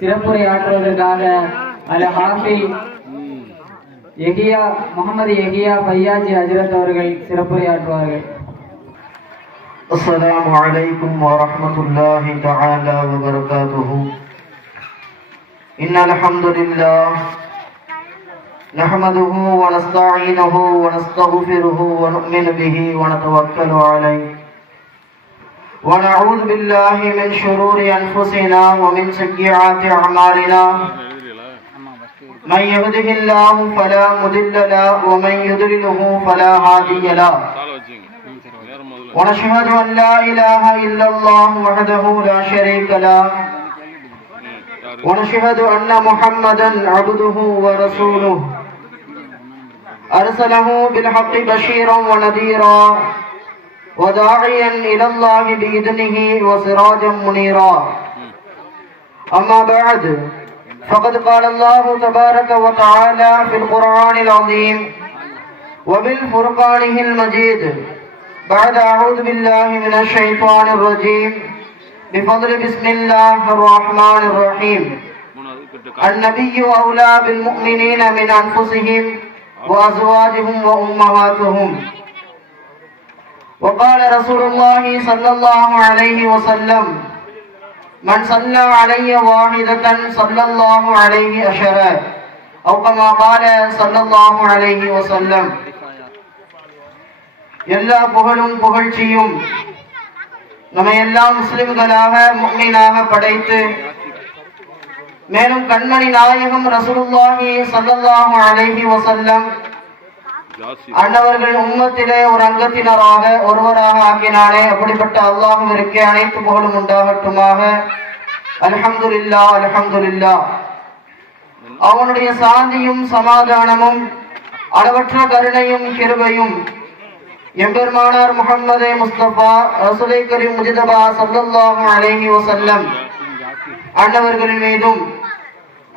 சிறப்புரை ஆற்றுவதற்காக அல் ஹாஃபில் முகமது யஹியா பையாஜி ஹஜ்ரத் அவர்கள் சிறப்புரை ஆற்றுவார்கள். அஸ்ஸலாமு அலைக்கும் வரஹ்மத்துல்லாஹி தஆலா வ பரகாத்துஹு. இன்னல் ஹம்துலில்லாஹ் நஹ்மதுஹு வ நஸ்தஈனுஹு வ நஸ்தக்ஃபிருஹு வ நு'மினு பிஹி வ நதவக்கலு அலைஹி வ நஊது பில்லாஹி மின் ஷுரூரி அன்ஃபுஸினா வ மின் ஸய்யிஆத்தி அமாலினா. من يهده الله فلا مضل له ومن يضلله فلا هادي له. ونشهد أن لا إله إلا الله وحده لا شريك له. ونشهد أن محمدا عبده ورسوله أرسله بالحق بشيرا ونذيرا وداعيا إلى الله بإذنه وسراجا منيرا. أما بعد فقد قال الله تبارك وتعالى في القرآن العظيم وبالفرقانه المجيد بعد أعوذ بالله من الشيطان الرجيم بفضل بسم الله الرحمن الرحيم. النبي أولى بالمؤمنين من أنفسهم وأزواجهم وأمهاتهم. وقال رسول الله صلى الله عليه وسلم من صلى علي واحدة صلى الله عليه عشرة أو كما قال صلى الله عليه وسلم. எல்லா புகழும் புகழ்ச்சியும் நம்ம எல்லாம் முஸ்லிம்களாக முஃமினாக படைத்து மேலும் கண்மணி நாயகம் ரசூலுல்லாஹி ஸல்லல்லாஹு அலைஹி வஸல்லம் அன்னவர்கள் உம்மத்திலே ஒரு அங்கத்தினராக ஒருவராக ஆக்கினானே, அப்படிப்பட்ட அல்லாஹ்விற்கு அனைத்து புகழும் உண்டாகட்டுமாக. அல்ஹம்துலில்லாஹ் அல்ஹம்துலில்லாஹ். அவனுடைய சாந்தியும் சமாதானமும் அளவற்ற கருணையும் கிருபையும் எம்பெருமானார் முஹம்மதே முஸ்தபா ரசூலை கரீம் முஜ்தபா ஸல்லல்லாஹு அலைஹி வஸல்லம் அன்னவர்களின் மீதும்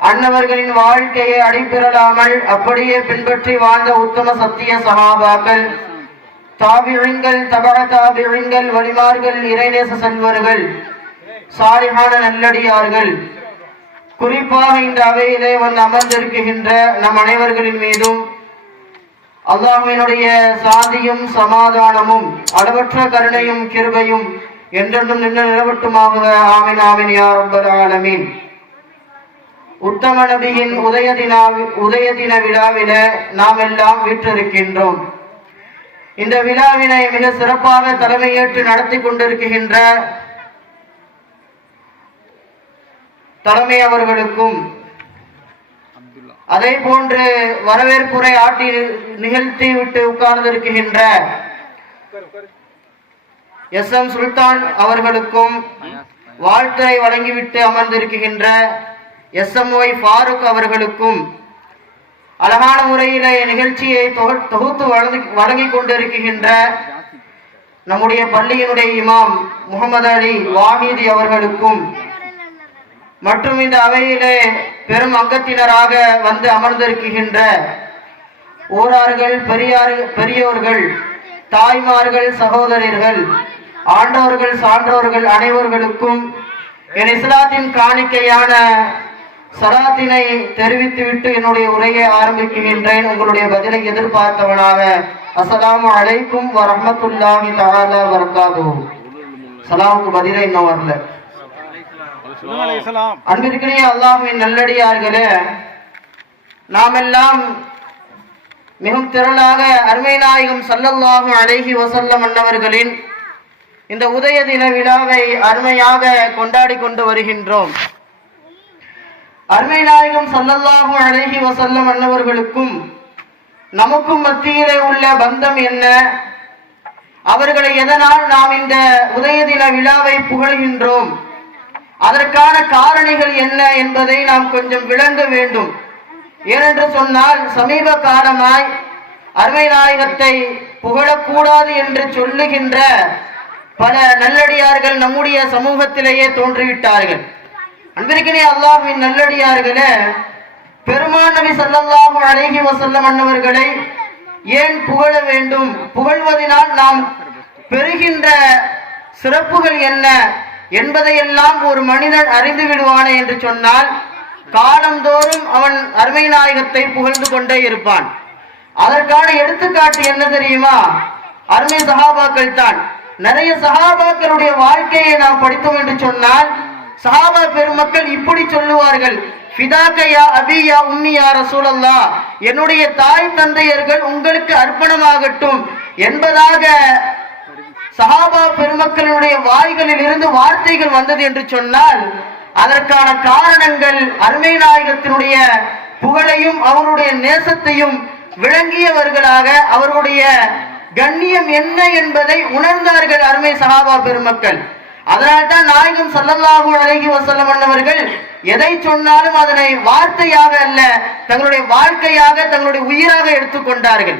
அன்னவர்களின் வாழ்க்கையை அடிப்பிரலாமல் அப்படியே பின்பற்றி வாழ்ந்த உத்தம சத்திய சஹாபாக்கள், தாபிஈன்கள், தபஅ தாபிஈன்கள், வலிமார்கள், இறைநேச செல்வர்கள், சாலிஹான நல்லடியார்கள், குறிப்பாக இந்த அவையிலே வந்து அமர்ந்திருக்கின்ற நம் அனைவர்களின் மீதும் அல்லாஹ்வினுடைய சாந்தியும் சமாதானமும் அளவற்ற கருணையும் கிருபையும் என்றென்றும் நின்று நிலவட்டுமாக. ஆமீன் ஆமீன் யா ரப்பல் ஆலமீன். உத்தம நபியின் உதய தின விழாவில நாம் எல்லாம் வீற்றிருக்கின்றோம். இந்த விழாவினை மிக சிறப்பாக தலைமையேற்று நடத்தி கொண்டிருக்கின்ற தலைமை அவர்களுக்கும், அதே போன்று வரவேற்புரை ஆட்டி நிகழ்த்தி விட்டு உட்கார்ந்திருக்கின்ற SM சுல்தான் அவர்களுக்கும், வாழ்த்துரை வழங்கிவிட்டு அமர்ந்திருக்கின்ற SMY ஃபாரூக் அவர்களுக்கும், அழகான முறையிலே நிகழ்ச்சியை தொகுத்து வழங்கி கொண்டிருக்கின்ற நம்முடைய பள்ளியினுடைய இமாம் முகமது அலி வாஹிதி அவர்களுக்கும், மற்றும் இந்த அவையிலே பெரும் அங்கத்தினராக வந்து அமர்ந்திருக்கின்ற ஊரார்கள், பெரியோர்கள், தாய்மார்கள், சகோதரர்கள், ஆண்டோர்கள், சான்றோர்கள் அனைவர்களுக்கும் என் இஸ்லாத்தின் காணிக்கையான சலாத்தினை தெரிவித்துவிட்டு என்னுடைய உரையை ஆரம்பிக்கின்றேன். உங்களுடைய பதிலை எதிர்பார்த்தவனாக. அஸ்ஸலாமு அலைக்கும் வரஹ்மத்துல்லாஹி தஆலா வபரகாத்துஹு. சலாமுக்கு பதிலே இன்னும் வரல. அன்பிற்குரிய அல்லாஹ்வின் நல்லடியார்களே, நாம் எல்லாம் மிகவும் திரளாக அருமை நாயகம் ஸல்லல்லாஹு அலைஹி வஸல்லம் அன்னவர்களின் இந்த உதய தின விழாவை அருமையாக கொண்டாடி கொண்டு வருகின்றோம். அருமை நாயகம் ஸல்லல்லாஹு அலைஹி வஸல்லம் அன்னவர்களுக்கும் நமக்கும் மத்தியிலே உள்ள பந்தம் என்ன, அவர்களை எதனால் நாம் இந்த உதய தின விழாவை புகழ்கின்றோம், அதற்கான காரணிகள் என்ன என்பதை நாம் கொஞ்சம் விளங்க வேண்டும். ஏனென்று சொன்னால் சமீப காலமாய் அருமை நாயகத்தை புகழக்கூடாது என்று சொல்லுகின்ற பல நல்லடியார்கள் நம்முடைய சமூகத்திலேயே தோன்றிவிட்டார்கள். அன்பிற்கினே அல்லாஹ்வின் நல்லடியார்களே, பெருமான் நபி ஸல்லல்லாஹு அலைஹி வஸல்லம் அன்னவர்களை ஏன் புகழ வேண்டும், புகழ்வதனால் நாம் பெறுகின்ற சிறப்புகள் என்ன, என்பதையெல்லாம் ஒரு மனிதன் அறிந்து விடுவானே என்று சொன்னால் காலந்தோறும் அவன் அருமை நாயகத்தை புகழ்ந்து கொண்டே இருப்பான். அதற்கான எடுத்துக்காட்டு என்ன தெரியுமா? அருமை சஹாபாக்கள் தான். நிறைய சஹாபாக்களுடைய வாழ்க்கையை நாம் படித்தோம் என்று சொன்னால் சஹாபா பெருமக்கள் இப்படி சொல்லுவார்கள், ஃபிதாக்கயா அபியா உம்மியா ரசூலல்லாஹ், என்னுடைய தாய் தந்தையர்கள் உங்களுக்கு அர்ப்பணமாகட்டும் என்பதாக சஹாபா பெருமக்களுடைய வாய்களில் இருந்து வார்த்தைகள் வந்தது என்று சொன்னால் அதற்கான காரணங்கள் அருமை நாயகத்தினுடைய புகழையும் அவருடைய நேசத்தையும் விளங்கியவர்களாக அவர்களுடைய கண்ணியம் என்ன என்பதை உணர்ந்தார்கள் அருமை சஹாபா பெருமக்கள். அதனால்தான் நாயகம் ஸல்லல்லாஹு அலைஹி வஸல்லம் அவர்கள் எதை சொன்னாலும் அதனை வார்த்தையாக அல்ல, தங்களுடைய வாழ்க்கையாக தங்களுடைய உயிராக எடுத்துக்கொண்டார்கள்.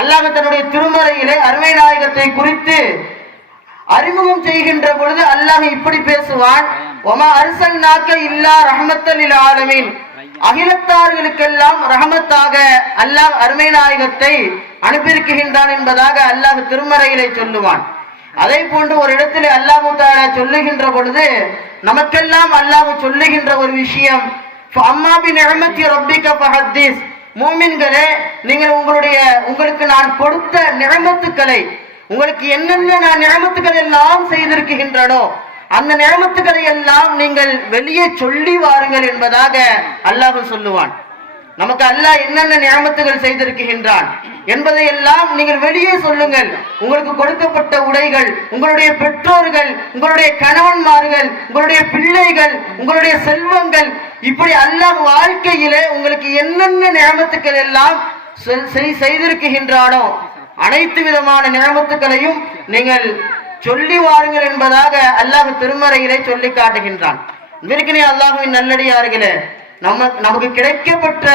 அல்லாஹ் தன்னுடைய திருமறையிலே அருமை நாயகத்தை குறித்து அறிமுகம் செய்கின்ற பொழுது அல்லாஹ் இப்படி பேசுவான், ஒமா அர்சல்நாக இல்லா ரஹ்மத்தல் லில் ஆலமீன், அகிலத்தார்களுக்கெல்லாம் ரஹமத்தாக அல்லாஹ் அருமை நாயகத்தை அனுப்பியிருக்கின்றான் என்பதாக அல்லாஹ் திருமறையிலே சொல்லுவான். அதே போன்று ஒரு இடத்திலே அல்லாஹ் தஆலா சொல்லுகின்ற பொழுது நமக்கெல்லாம் அல்லாஹ் சொல்லுகின்ற ஒரு விஷயம், அம்மா பி நிஅமத்தி ரப்பிக ஃபஹத்தீஸ், மூமின்களே நீங்கள் உங்களுக்கு நான் கொடுத்த நிஅமத்துக்களை, உங்களுக்கு என்னென்ன நான் நிஅமத்துக்கள் எல்லாம் செய்திருக்கின்றனோ அந்த நிஅமத்துக்களை எல்லாம் நீங்கள் வெளியே சொல்லி வாருங்கள் என்பதாக அல்லாஹ் சொல்லுவான். நமக்கு அல்லாஹ் என்னென்ன நிஅமத்துகள் செய்திருக்கின்றான் என்பதை எல்லாம் நீங்கள் வெளியே சொல்லுங்கள். உங்களுக்கு கொடுக்கப்பட்ட உடைகள், உங்களுடைய பெற்றோர்கள், உங்களுடைய கணவன்மார்கள், உங்களுடைய பிள்ளைகள், உங்களுடைய செல்வங்கள், இப்படி அல்லாஹ் வாழ்க்கையிலே உங்களுக்கு என்னென்ன நிஅமத்துக்கள் எல்லாம் செய்திருக்கின்றானோ அனைத்து விதமான நிஅமத்துக்களையும் நீங்கள் சொல்லி வாருங்கள் என்பதாக அல்லாஹ் திருமறையிலே சொல்லி காட்டுகின்றான். விருக்கினே அல்லாஹ்வின் நல்லடியார்களே, நமக்கு கிடைக்கப்பட்ட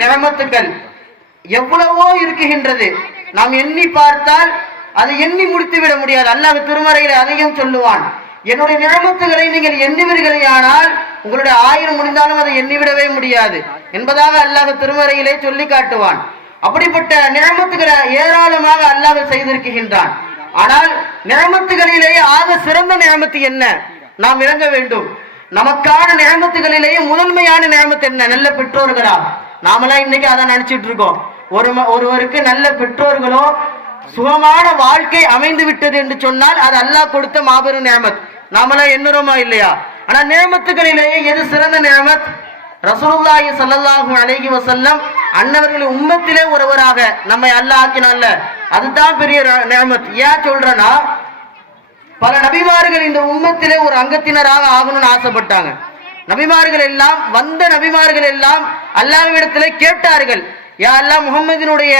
நிஅமத்துக்கள் எவ்வளவோ இருக்குகின்றது. நாம் எண்ணி பார்த்தால் அதை எண்ணி முடித்து விட முடியாது. அல்லாஹ் திருமறையிலே அதையும் சொல்லுவான், என்னுடைய நிஅமத்துகளை நீங்கள் எண்ணுவீர்களேயானால் உங்களுடைய 1000 முடிந்தாலும் அதை எண்ணிவிடவே முடியாது என்பதாக அல்லாஹ் திருமறையிலே சொல்லி காட்டுவான். அப்படிப்பட்ட நிஅமத்துகளை ஏராளமாக அல்லாஹ் செய்திருக்கின்றான். ஆனால் நிஅமத்துகளிலேயே ஆக சிறந்த நிஅமத்து என்ன நாம் விளங்க வேண்டும். நமக்கான நிஅமத்துகளிலேயே முதன்மையான நிஅமத்து என்ன? நல்ல பெற்றோர்களா? நாமெல்லாம் இன்னைக்கு அதை நினைச்சிட்டு இருக்கோம். ஒருவருக்கு நல்ல பெற்றோர்களோ சுகமான வாழ்க்கை அமைந்து விட்டது என்று சொன்னால் அது அல்லாஹ் கொடுத்த மாபெரும் நிஅமத். நாமெல்லாம் எண்ணுறோமா இல்லையா? ஆனா நிஅமத்துகளிலேயே எது சிறந்த நிஅமத்? ரசூலுல்லாஹி ஸல்லல்லாஹு அலைஹி வஸல்லம் அன்னவர்களின் உம்மத்திலே ஒருவராக நம்மை அல்லாஹ் ஆக்கினான்ல, அதுதான் பெரிய நிஅமத். ஏன் சொல்றேன்னா, பல நபிமார்கள் இந்த உம்மத்திலே ஒரு அங்கத்தினராக ஆகணும்னு ஆசைப்பட்டாங்க. நபிமார்கள் எல்லாம் நபிமார்கள் எல்லாம் அல்லாஹ்விடத்திலே கேட்டார்கள், யா அல்லாஹ் முஹம்மதினுடைய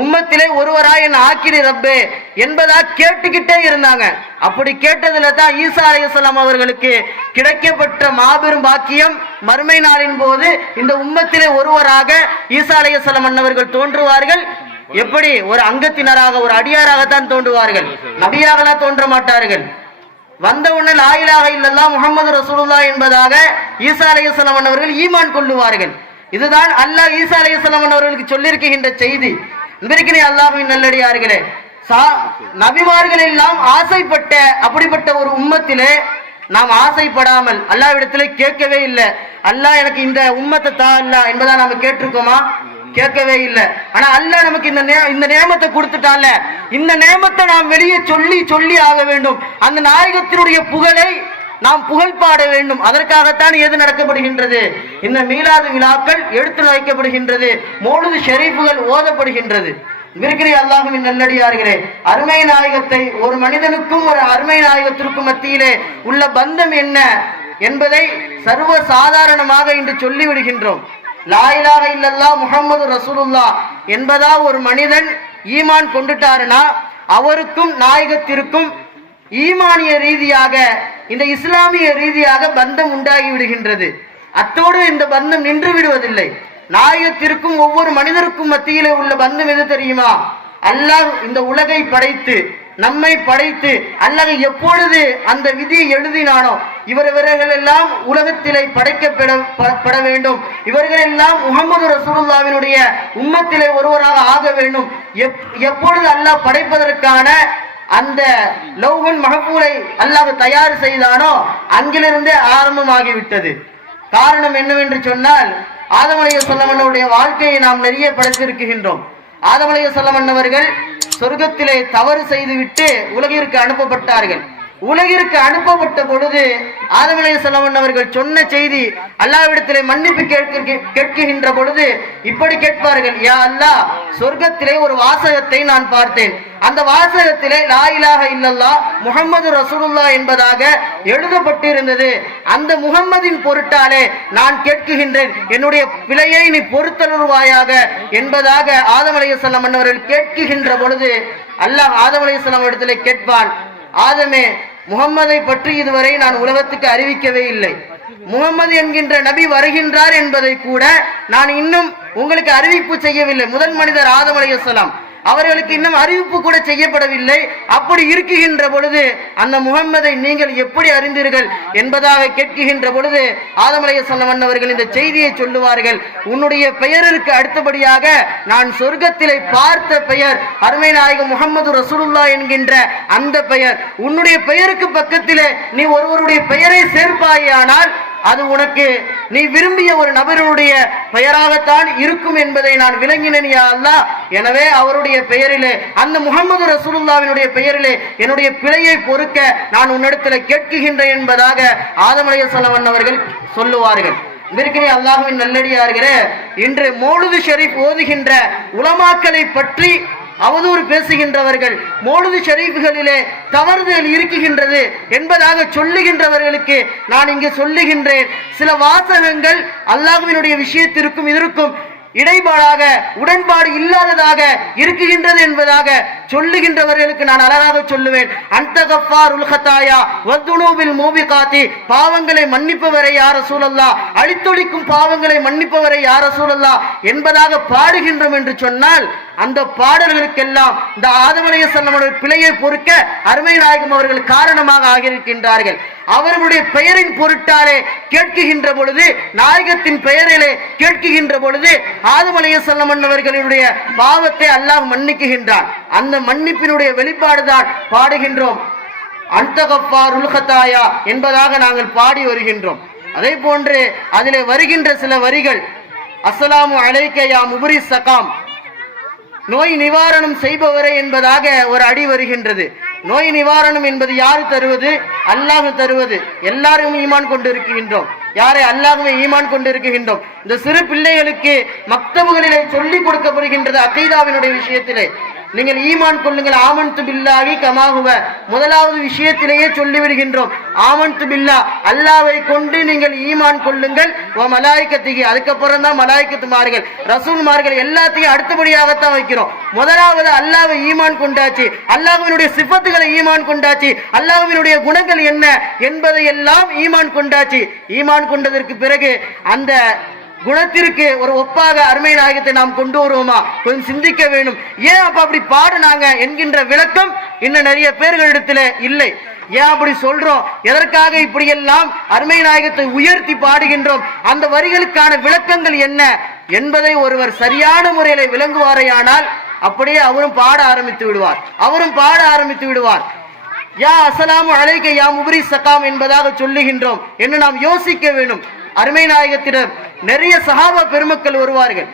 உம்மத்திலே ஒருவராய் என்ன ஆக்கிடு ரப்பே என்பதா கேட்டுக்கிட்டே இருந்தாங்க. அப்படி கேட்டதுல தான் ஈசா அலைஹிஸ்ஸலாம் அவர்களுக்கு கிடைக்கப்பட்ட மாபெரும் பாக்கியம். மறுமை நாளின் போது இந்த உம்மத்திலே ஒருவராக ஈசா அலைஹிஸ்ஸலாம் அன்னவர்கள் தோன்றுவார்கள். எப்படி? ஒரு அங்கத்தினராக, ஒரு அடியாராகத்தான் தோன்றுவார்கள், நபியாகலாம் தோன்ற மாட்டார்கள். வந்த உடனே லா இலாஹ இல்லல்லாஹ் முஹம்மது ரசூலுல்லாஹ் என்பதாக ஈசா அலைஹிஸ்ஸலாம் அன்னவர்கள் ஈமான் கொள்ளுவார்கள். இதுதான் அல்லாஹ் ஈசா அலைஹிஸ்ஸலாம் அன்னவர்களுக்கு சொல்லியிருக்கின்ற செய்தி. இன்றைக்கு அல்லாஹ்வின் நல்லடியார்களே, நபிமார்கள் எல்லாம் ஆசைப்பட்ட அப்படிப்பட்ட ஒரு உம்மத்திலே நாம் ஆசைப்படாமல் அல்லாஹ்விடத்திலே கேட்கவே இல்லை. அல்லாஹ் எனக்கு இந்த உம்மத்தை தா அல்லாஹ் என்பதா நாம கேட்டிருக்கோமா? கேட்கவே இல்லை. ஆனா அல்லாஹ் நமக்கு இந்த நியமத்தை கொடுத்துட்டால, இந்த நியமத்தை நாம் வெளியே சொல்லி ஆக வேண்டும். அந்த நாயகத்தினுடைய புகழை நாம் புகழ் பாட வேண்டும். அதற்காகத்தான் எது நடக்கப்படுகின்றது? இந்த மீலாது விழாக்கள் எடுத்து வைக்கப்படுகின்றது, மௌலிது ஷரீஃபுகள் ஓதப்படுகின்றது. இருக்கிற அல்லாஹ்வின் நல்லடியார்களே, அருமை நாயகத்தை ஒரு மனிதனுக்கும் ஒரு அருமை நாயகத்திற்கும் மத்தியிலே உள்ள பந்தம் என்ன என்பதை சர்வ சாதாரணமாக இன்று சொல்லிவிடுகின்றோம். லா இலாஹ இல்லல்லாஹ் முஹம்மது ரசூலுல்லாஹ் என்பதா ஒரு மனிதன் ஈமான் கொண்டுட்டாருனா அவருக்கும் நாயகத்திற்கும் ஈமானிய ரீதியாக, இந்த இஸ்லாமிய ரீதியாக பந்தம் உண்டாகி விடுகின்றது. அத்தோடு இந்த பந்தம் நின்று விடுவதில்லை. நாயகத்திற்கும் ஒவ்வொரு மனிதருக்கும் மத்தியிலே உள்ள பந்தம் எது தெரியுமா? அல்லாஹ் இந்த உலகை படைத்து நம்மை படைத்து அல்லாஹ் எப்பொழுது அந்த விதியை எழுதினானோ இவர்கள் எல்லாம் உலகத்திலே படைக்கப்பட வேண்டும், இவர்கள் எல்லாம் முஹம்மது ரசூலுல்லாஹ்வினுடைய உம்மத்திலே ஒருவராக ஆக வேண்டும். எப்பொழுது அல்லாஹ் படைப்பதற்கான அந்த லௌஹுல் மஹ்பூலை அல்லாஹ் தயார் செய்தானோ அங்கிலிருந்தே ஆரம்பமாகிவிட்டது. காரணம் என்னவென்று சொன்னால், ஆதம் அலைஹிஸ்ஸலாம் அவர்களுடைய வாழ்க்கையை நாம் நிறைய படித்திருக்கின்றோம். ஆதம் அலைஹிஸ்ஸலாம் அவர்கள் சொர்க்கத்திலே தவறு செய்துவிட்டு உலகிற்கு அனுப்பப்பட்டார்கள். உலகிற்கு அனுப்பப்பட்ட பொழுது ஆதம் அலைஹிஸ்ஸலாம் அவர்கள் சொன்ன செய்தி, அல்லாஹ்விடத்திலே மன்னிப்பு கேட்கின்ற பொழுது இப்படி கேட்பார்கள், யா அல்லாஹ், சொர்க்கத்திலே ஒரு வாசகத்தை நான் பார்த்தேன். அந்த வாசகத்திலே லா இலாஹ இல்லல்லாஹ் முஹம்மது ரசூலுல்லாஹ் என்பதாக எழுதப்பட்டிருந்தது. அந்த முஹம்மதின் பொருட்டாலே நான் கேட்கின்றேன், என்னுடைய பிழையை நீ பொறுத்தருள்வாயாக என்பதாக ஆதம் அலைஹிஸ்ஸலாம் அவர்கள் கேட்கின்ற பொழுது அல்லாஹ் ஆதம் அலைஹிஸ்ஸலாம் இடத்திலே கேட்பான், ஆதமே, முகம்மதை பற்றி இதுவரை நான் உலகத்துக்கு அறிவிக்கவே இல்லை. முகம்மது என்கின்ற நபி வருகின்றார் என்பதை கூட நான் இன்னும் உங்களுக்கு அறிவிப்பு செய்யவில்லை. முதல் மனிதர் ஆதம் அலைஹிஸ்ஸலாம் அவர்களுக்கு இன்னும் அறிவிப்பு கூட செய்யப்படவில்லை. அப்படி இருக்குகின்ற பொழுது அந்த முகம்மதை நீங்கள் எப்படி அறிந்தீர்கள் என்பதாக கேட்கின்ற பொழுது ஆதம் அலைஹிஸ்ஸலாம் அவர்கள் இந்த செய்தியை சொல்லுவார்கள், உன்னுடைய பெயருக்கு அடுத்தபடியாக நான் சொர்க்கத்திலே பார்த்த பெயர் அருமை நாயகம் முஹம்மது ரசூலுல்லாஹ் என்கின்ற அந்த பெயர். உன்னுடைய பெயருக்கு பக்கத்திலே நீ ஒருவருடைய பெயரை சேர்ப்பாயானால் அது உனக்கு நீ விரும்பிய ஒரு நபருடைய பெயராகத்தான் இருக்கும் என்பதை நான் விளங்கினேன் யா அல்லாஹ். எனவே அவருடைய பெயரிலே, அந்த முஹம்மது ரசூலுல்லாஹ்வினுடைய பெயரிலே என்னுடைய பிழையை பொறுக்க நான் உன்னிடத்தில் கேட்கின்றேன் என்பதாக ஆதம் அலைஹிஸ்ஸலாம் அவர்கள் சொல்லுவார்கள். இதற்கினே அல்லாஹ்வின் நல்லடியார்களே, இன்று மௌலிது ஷரீஃப் ஓதுகின்ற உலமாக்களை பற்றி அவதூறு பேசுகின்றவர்கள், மௌலிது ஷரீஃப்களிலே தவறுதல் இருக்குகின்றது என்பதாக சொல்லுகின்றவர்களுக்கு நான் இங்கு சொல்லுகின்றேன், சில வாசகங்கள் அல்லாஹ்வினுடைய விஷயத்திற்கும் இதற்கும் இடைபாடாக உடன்பாடு இல்லாததாக இருக்குகின்றது என்பதாக சொல்லுகின்றவர்களுக்கு நான் அழகாக சொல்லுவேன், அந்த கஃபாருல் ஹதாயா வதுனூபில் மூபிகாத்தி, பாவங்களை மன்னிப்பவரை யா ரசூலல்லாஹ், அழித்தொழிக்கும் பாவங்களை மன்னிப்பவரை யா ரசூலல்லாஹ் என்பதாக பாடுகின்றோம் என்று சொன்னால், அந்த பாடல்களுக்கெல்லாம் இந்த ஆதம் அலைஹிஸ்ஸலாம் அவர்கள் பிழையை பொறுக்க அருமை நாயகம் அவர்கள் காரணமாக ஆகியிருக்கின்றார்கள். அவர்களுடைய பெயரின் பொருட்டாலே கேட்கின்ற பொழுது, நாயகத்தின் பெயரிலே கேட்கின்ற பொழுது ஆதம் அலைஹிஸ்ஸலாம் அவர்களுடைய பாவத்தை அல்லாஹ் மன்னிக்குகின்றான். அந்த மன்னிப்பினுடைய வெளிப்பாடுதான் பாடுகின்றோம், அந்த கஃபாருல் ஹதாயா என்பதாக நாங்கள் பாடி வருகின்றோம். அதே போன்று அதிலே வருகின்ற சில வரிகள், அஸ்ஸலாமு அலைக்க யா முபரி சகாம், நோய் நிவாரணம் செய்பவரே என்பதாக ஒரு அடி வருகின்றது. நோய் நிவாரணம் என்பது யாரு தருவது? அல்லாஹ் தருவது. எல்லாரும் ஈமான் கொண்டு இருக்கின்றோம். யாரை? அல்லாஹ்வை ஈமான் கொண்டு இருக்கின்றோம். இந்த சிறு பிள்ளைகளுக்கு மக்தபுகளிலே சொல்லிக் கொடுக்கப்படுகின்றது அகீதாவினுடைய விஷயத்திலே, நீங்கள் ஈமான் கொள்ளுங்கள், ஆமன்து பில்லாஹி கமாஹுவ, முதலாவது விஷயத்திலேயே சொல்லிவிடுகின்றோம், ஆமன்து பில்லா, அல்லாஹ்வை கொண்டு நீங்கள் ஈமான் கொள்ளுங்கள், வ மலாயிகத்திஹி, அதுக்கப்புறம் தான் மலாயிகத்துமார்கள் ரசூல்மார்கள் எல்லாத்தையும் அடுத்தபடியாகத்தான் வைக்கிறோம். முதலாவது அல்லாஹ்வை ஈமான் கொண்டாச்சு, அல்லாஹ்வினுடைய சிஃபத்துகளை ஈமான் கொண்டாச்சு, அல்லாஹ்வினுடைய குணங்கள் என்ன என்பதை எல்லாம் ஈமான் கொண்டாச்சு. ஈமான் கொண்டதற்கு பிறகு அந்த குணத்திற்கு ஒரு ஒப்பாக அருமை நாயகத்தை நாம் கொண்டு வருவோமா? கொஞ்சம் சிந்திக்க வேண்டும். ஏன் அப்ப அப்படி பாடுனாங்க என்கின்ற விளக்கம் இன்னும் நிறைய பேர்களிடத்துல இல்லை. ஏன் அப்படி சொல்றோம், எதற்காக இப்படி எல்லாம் அருமை நாயகத்தை உயர்த்தி பாடுகின்றோம், அந்த வரிகளுக்கான விளக்கங்கள் என்ன என்பதை ஒருவர் சரியான முறையில விளங்குவாரையானால் அப்படியே அவரும் பாட ஆரம்பித்து விடுவார். யா அஸ்ஸலாமு அலைக்க யா முபரி சகாம் என்பதாக சொல்லுகின்றோம் என்று நாம் யோசிக்க வேண்டும். அருமை நாயகத்திடம் நிறைய சஹாபா பெருமக்கள் வருவார்கள்,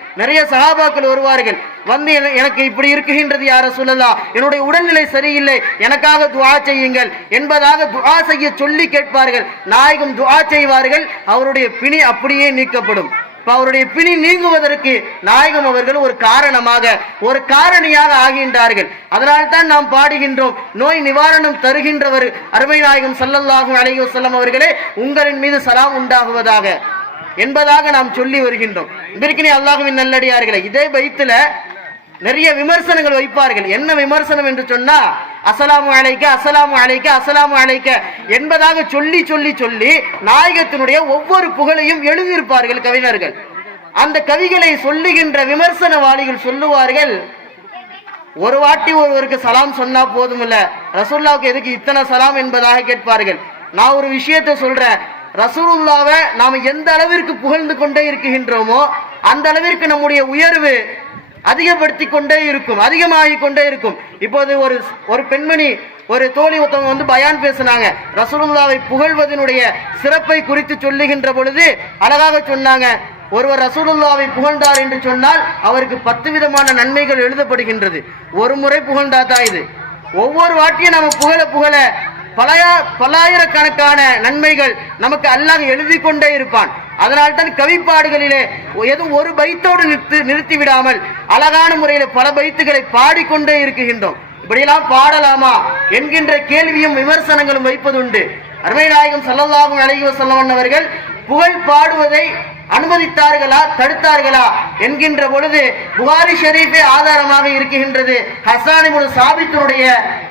வந்து எனக்கு இப்படி இருக்குகின்றது யா ரசூலல்லாஹ், என்னுடைய உடல்நிலை சரியில்லை, எனக்காக துஆ செய்யுங்கள் என்பதாக துஆ செய்ய சொல்லி கேட்பார்கள். நாயகம் துஆ செய்வார்கள், அவருடைய பிணி அப்படியே நீக்கப்படும். அவருடைய பிணி நீங்குவதற்கு நாயகம் அவர்கள் ஒரு காரணியாக ஆகின்றார்கள். அதனால்தான் நாம் பாடுகின்றோம், நோய் நிவாரணம் தருகின்றவர் அருமை நாயகம் ஸல்லல்லாஹு அலைஹி வஸல்லம் அவர்களே, உங்களின் மீது சலாம் உண்டாகுவதாக என்பதாக நாம் சொல்லி வருகின்றோம். இதற்கினே அல்லாஹ்வின் நல்லடியார்களே, இதே பைத்துல நிறைய விமர்சனங்கள் வைப்பார்கள். என்ன விமர்சனம் என்று சொன்னா, அஸ்ஸலாமு அலைக்க அஸ்ஸலாமு அலைக்க அஸ்ஸலாமு அலைக்க என்பதாக சொல்லி சொல்லி சொல்லி நாயகத்தினுடைய ஒவ்வொரு புகழையும் எழுதியிருப்பார்கள் கவிஞர்கள். அந்த கவிகளை சொல்லுகின்ற விமர்சனவாதிகள் சொல்லுவார்கள், ஒரு வாட்டி ஒருவருக்கு சலாம் சொன்னா போதும் இல்ல, ரசூலுல்லாஹ்வுக்கு எதுக்கு இத்தனை சலாம் என்பதாக கேட்பார்கள். நான் ஒரு விஷயத்தை சொல்றேன், ரசூலுல்லாஹ்வை நாம் எந்த அளவிற்கு புகழ்ந்து கொண்டே இருக்கின்றோமோ அந்த அளவிற்கு நம்முடைய உயர்வு அதிகப்படுத்தி கொண்டே இருக்கும், அதிகமாகி கொண்டே இருக்கும். இப்போது ஒரு பெண்மணி, ஒரு தோழி ஒருத்தவங்க வந்து பயான் பேசினாங்க. ரசூலுல்லாவை புகழ்வதனுடைய சிறப்பை குறித்து சொல்லுகின்ற பொழுது அழகாக சொன்னாங்க, ஒருவர் ரசூலுல்லாவை புகழ்ந்தார் என்று சொன்னால் அவருக்கு 10 விதமான நன்மைகள் எழுதப்படுகின்றது. ஒரு முறை புகழ்ந்தாதா இது? ஒவ்வொரு வாட்டியும் நம்ம புகழ புகழ பல்லாயிரக்கணக்கான நன்மைகள் நமக்கு அல்லாஹ் எழுதி கொண்டே இருப்பான். அதனால்தான் கவிப்பாடுகளிலே எதுவும் ஒரு பைத்தோடு நிறுத்தி விடாமல் அழகான முறையில் பல பைத்துகளை பாடிக்கொண்டே இருக்கின்றோம். இப்படியெல்லாம் பாடலாமா என்கின்ற கேள்வியும் விமர்சனங்களும் வைப்பதுண்டு. அருமை நாயகம் ஸல்லல்லாஹு அலைஹி வஸல்லம் அவர்கள் புகழ் பாடுவதை அனுமதித்தார்களா தடுத்தார்களா என்கின்ற பொழுது புகாரி ஷரீஃபே ஆதாரமாக இருக்கின்றது. ஹஸ்ஸான் இப்னு சாபித்தினுடைய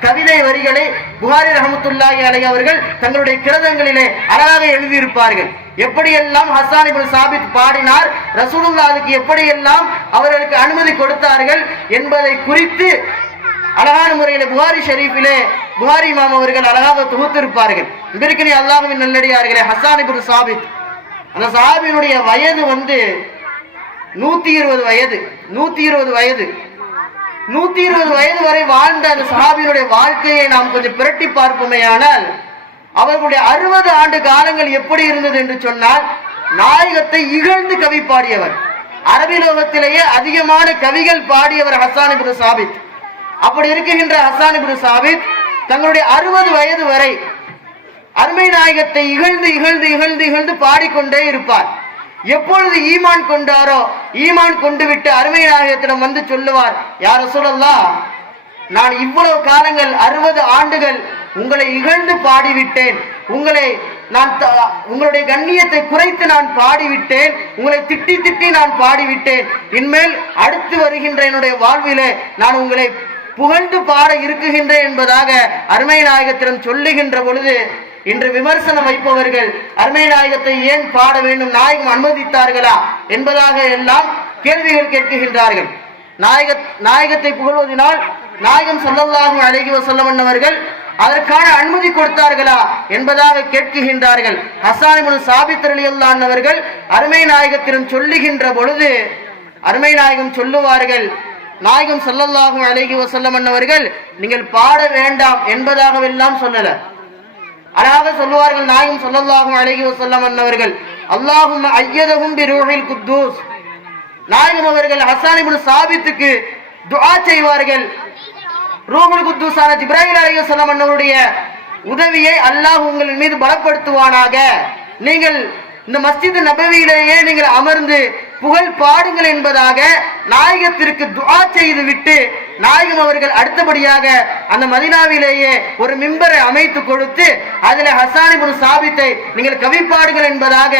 கவிதை வரிகளை புகாரி ரஹ்மத்துல்லாஹி அலைஹி அவர்கள் தங்களுடைய கிரந்தங்களிலே அழகாக எழுதியிருப்பார்கள். எப்படியெல்லாம் ஹஸ்ஸான் இப்னு சாபித் பாடினார், ரசூலுல்லாஹ்வுக்கு எப்படியெல்லாம் அவர்களுக்கு அனுமதி கொடுத்தார்கள் என்பதை குறித்து அழகான முறையில் புகாரி ஷரீஃபிலே புகாரி இமாம் அவர்கள் அழகாக தொகுத்திருப்பார்கள். இதற்கு அல்லாஹ்வின் நல்லடியார்களே, ஹஸ்ஸான் இப்னு சாபித் அந்த சஹாபியினுடைய வயது 120 வயது. 120 வயது வரை வாழ்ந்த அந்த சஹாபியினுடைய வாழ்க்கையை நாம் கொஞ்சம் பிரட்டி பார்ப்போமேயானால் அவர்களுடைய 60 ஆண்டு காலங்கள் எப்படி இருந்தது என்று சொன்னால், நாயகத்தை இகழ்ந்து கவி பாடியவர். அரபி லோகத்திலேயே அதிகமான கவிகள் பாடியவர் ஹஸ்ஸான் இப்னு சாபித். அப்படி இருக்கின்ற ஹஸ்ஸான் இப்னு சாபித் தங்களுடைய 60 வயது வரை அருமை நாயகத்தை இகழ்ந்து இகழ்ந்து இகழ்ந்து இகழ்ந்து பாடிக்கொண்டே இருப்பார். எப்பொழுது ஈமான் கொண்டாரோ, ஈமான் கொண்டு விட்டு அருமை நாயகத்திடம் வந்து சொல்லுவார், யா ரசூலல்லாஹ், நான் இவ்வளவு காலங்கள் 60 ஆண்டுகள் உங்களை இகழ்ந்து பாடிவிட்டேன், உங்களுடைய கண்ணியத்தை குறைத்து நான் பாடிவிட்டேன், உங்களை திட்டி திட்டி நான் பாடிவிட்டேன். இன்மேல் அடுத்து வருகின்ற என்னுடைய வாழ்விலே நான் உங்களை புகழ்ந்து பாட இருக்குகின்றேன் என்பதாக அருமை நாயகத்திடம் சொல்லுகின்ற பொழுது இன்று விமர்சனம் வைப்பவர்கள் அருமை நாயகத்தை ஏன் பாட வேண்டும், நாயகம் அனுமதித்தார்களா என்பதாக எல்லாம் கேள்விகள் கேட்கின்றார்கள். நாயகத்தை புகழ்வதனால் நாயகம் ஸல்லல்லாஹு அலைஹி வஸல்லம் அவர்கள் அதற்கான அனுமதி கொடுத்தார்களா என்பதாக கேட்கின்றார்கள். ஹஸ்ஸான் இப்னு சாபித் ரலியல்லாஹு அன்ஹு அவர்கள் அருமை நாயகத்திடம் சொல்லுகின்ற பொழுது அருமை நாயகம் சொல்லுவார்கள், நாயகம் ஸல்லல்லாஹு அலைஹி வஸல்லம் அவர்கள் நீங்கள் பாட வேண்டாம் என்பதாகவெல்லாம் சொல்லல. அழகாக சொல்லுவார்கள் நாயகம் ஸல்லல்லாஹு அலைஹி வஸல்லம் அவர்கள், அல்லாஹும்ம அய்யதஹும் பிரூஹில் குத்தூஸ். நாயகம் அவர்கள் ஹஸ்ஸான் இப்னு சாபித்துக்கு துஆ செய்வார்கள். ரூஹுல் குத்தூஸான ஜிப்ராயில் அலைஹிஸ்ஸலாம் அவருடைய உதவியை அல்லாஹ் உங்கள் மீது பலப்படுத்துவானாக. நீங்கள் இந்த மஸ்ஜித் நபவியிலேயே நீங்கள் அமர்ந்து புகழ் பாடுங்கள் என்பதாக நாயகத்திற்கு துஆ செய்து விட்டு நாயகம் அவர்கள் அடுத்தபடியாக அந்த மதீனாவிலேயே ஒரு மிம்பரை அமைத்து கொடுத்து அதில் ஹஸ்ஸான் இப்னு சாபித்தை நீங்கள் கவி பாடுங்கள் என்பதாக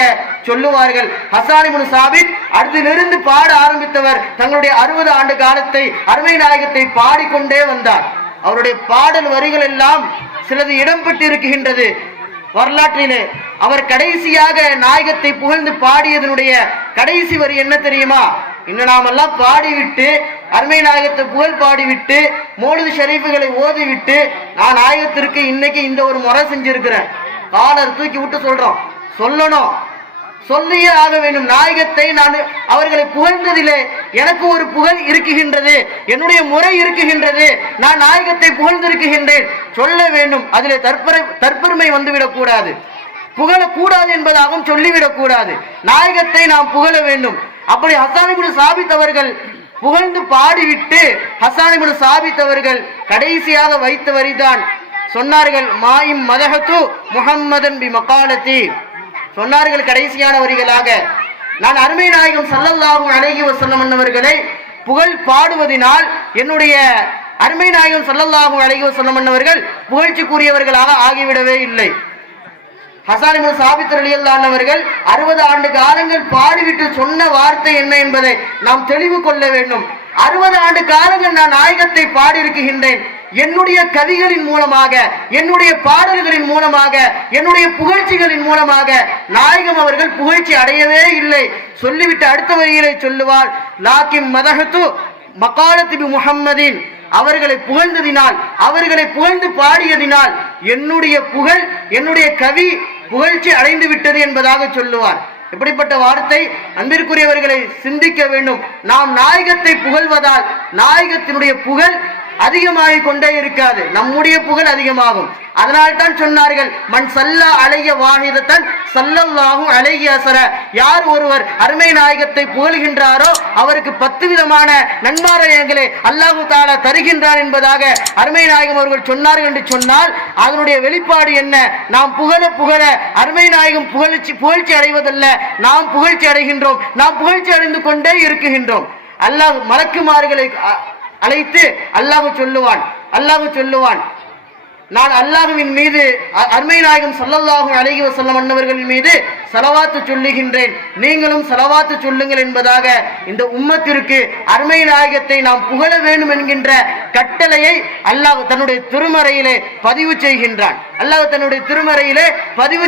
சொல்லுவார்கள். ஹஸ்ஸான் இப்னு சாபித் அதிலிருந்து பாட ஆரம்பித்தவர் தங்களுடைய 60 ஆண்டு காலத்தை அருமை நாயகத்தை பாடிக்கொண்டே வந்தார். அவருடைய பாடல் வரிகள் எல்லாம் சிலது இடம்பெற்று இருக்கின்றது வரலாற்றிலே. அவர் கடைசியாக நாயகத்தை புகழ்ந்து பாடியதனுடைய கடைசி வரி என்ன தெரியுமா? இன்னும் நாமெல்லாம் பாடிவிட்டு அருமை நாயகத்தை புகழ் பாடிவிட்டு மௌலிது ஷரீஃபுகளை ஓதிவிட்டு நான் நாயகத்திற்கு இன்னைக்கு இந்த ஒரு முறை செஞ்சிருக்கிறேன், காலர் தூக்கி விட்டு சொல்றோம், சொல்லணும், சொல்லியே ஆக வேண்டும். நாயகத்தை நான் அவர்களை புகழ்ந்ததிலே எனக்கு ஒரு புகழ் இருக்குகின்றது, என்னுடைய முறை இருக்குகின்றது, நான் நாயகத்தை புகழ்ந்திருக்கின்றேன் சொல்ல வேண்டும். அதிலே தற்பெருமை வந்துவிடக் கூடாது, புகழக்கூடாது என்பதாகவும் சொல்லிவிடக் கூடாது. நாயகத்தை நாம் புகழ வேண்டும். அப்படி ஹஸ்ஸான் இப்னு சாபித் அவர்கள் புகழ்ந்து பாடிவிட்டு ஹஸ்ஸான் இப்னு சாபித் அவர்கள் கடைசியாக வைத்த வரிதான் சொன்னார்கள், மாயும் மதஹத்து முஹம்மதன் பி மகாலத்தி. சொன்னார்கள் கடைசியான வரிகளாக, நான் அருமை நாயகம் ஸல்லல்லாஹு அலைஹி வஸல்லம் அவர்களை புகழ் பாடுவதனால் என்னுடைய அருமை நாயகம் ஸல்லல்லாஹு அலைஹி வஸல்லம் அவர்கள் புகழ்ச்சிக்குரியவர்களாக ஆகிவிடவே இல்லை. ஹஸ்ஸான் இப்னு சாபித் ரலியல்லாஹு அன்ஹு அவர்கள் 60 ஆண்டு காலங்கள் பாடிவிட்டு சொன்ன வார்த்தை என்ன என்பதை நாம் தெளிவு கொள்ள வேண்டும். 60 ஆண்டு காலங்கள் நான் நாயகத்தை பாடியிருக்கின்றேன், என்னுடைய கவிகளின் மூலமாக, என்னுடைய பாடல்களின் மூலமாக, என்னுடைய புகழ்ச்சிகளின் மூலமாக நாயகம் அவர்கள் புகழ்ச்சி அடையவே இல்லை. சொல்லிவிட்டு அடுத்த வரிகளை சொல்லுவார், லாக்கின் மதஹத்து மகாலத்தி பி முஹம்மதின். அவர்களை புகழ்ந்ததினால், அவர்களை புகழ்ந்து பாடியதினால் என்னுடைய புகழ், என்னுடைய கவி புகழ்ச்சி அடைந்து விட்டது என்பதாக சொல்லுவார். இப்படிப்பட்ட வார்த்தை அன்பிற்குரியவர்களை சிந்திக்க வேண்டும். நாம் நாயகத்தை புகழ்வதால் நாயகத்தினுடைய புகழ் அதிகமாகிக் கொண்டே இருக்காது, நம்முடைய புகழ் அதிகமாகும். அதனால்தான் சொன்னார்கள், மன் சல்லா அலைய வாஹிதத்தன் ஸல்லல்லாஹு அலைஹி அஸர, யார் ஒருவர் அருமை நாயகத்தை புகழ்கின்றாரோ அவருக்கு 10 விதமான நன்மாராயங்களை அல்லாஹு தஆலா தருகின்றார் என்பதாக அருமை நாயகம் அவர்கள் சொன்னார்கள் என்று சொன்னால் அதனுடைய வெளிப்பாடு என்ன? நாம் புகழ புகழ அருமை நாயகம் புகழ்ச்சி அடைவதல்ல, நாம் புகழ்ச்சி அடைகின்றோம், நாம் புகழ்ச்சி அடைந்து கொண்டே இருக்குகின்றோம். அல்லாஹ் மலக்குமார்களை அழைத்து அல்லாஹ் சொல்லுவான், நான் அல்லாஹ்வின் மீது அருமை நாயகம் ஸல்லல்லாஹு அலைஹி வஸல்லம் அன்னவர்களின் மீது ஸலவாத்து சொல்லுகின்றேன், நீங்களும் ஸலவாத்து சொல்லுங்கள் என்பதாக இந்த உம்மத்திற்கு அருமை நாயகத்தை நாம் புகழ வேண்டும் என்கின்ற கட்டளையை அல்லாஹ் தன்னுடைய திருமறையிலே பதிவு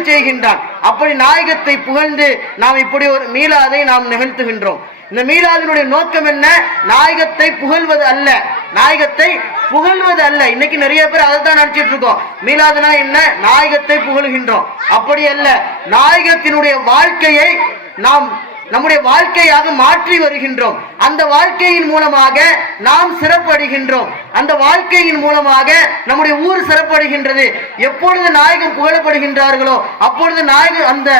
செய்கின்றான். அப்படி நாயகத்தை புகழ்ந்து நாம் இப்படி ஒரு மீலாதை நாம் நிகழ்த்துகின்றோம். இந்த மீலாதினுடைய நோக்கம் என்ன? நாயகத்தை புகழ்வது அல்ல. இன்னைக்கு நிறைய பேர் அதை தான் நினைச்சிட்டு இருக்கோம். மீலாதுனா என்ன? நாயகத்தை புகழ்கின்றோம். அப்படி அல்ல, நாயகத்தினுடைய வாழ்க்கையை நாம் நம்முடைய வாழ்க்கையாக மாற்றி வருகின்றோம். அந்த வாழ்க்கையின் மூலமாக நாம் சிறப்படைகின்றோம். அந்த வாழ்க்கையின் மூலமாக நம்முடைய ஊர் சிறப்படைகின்றது. எப்பொழுது நாயகம் புகழப்படுகின்றார்களோ அப்பொழுது நாயகம் அந்த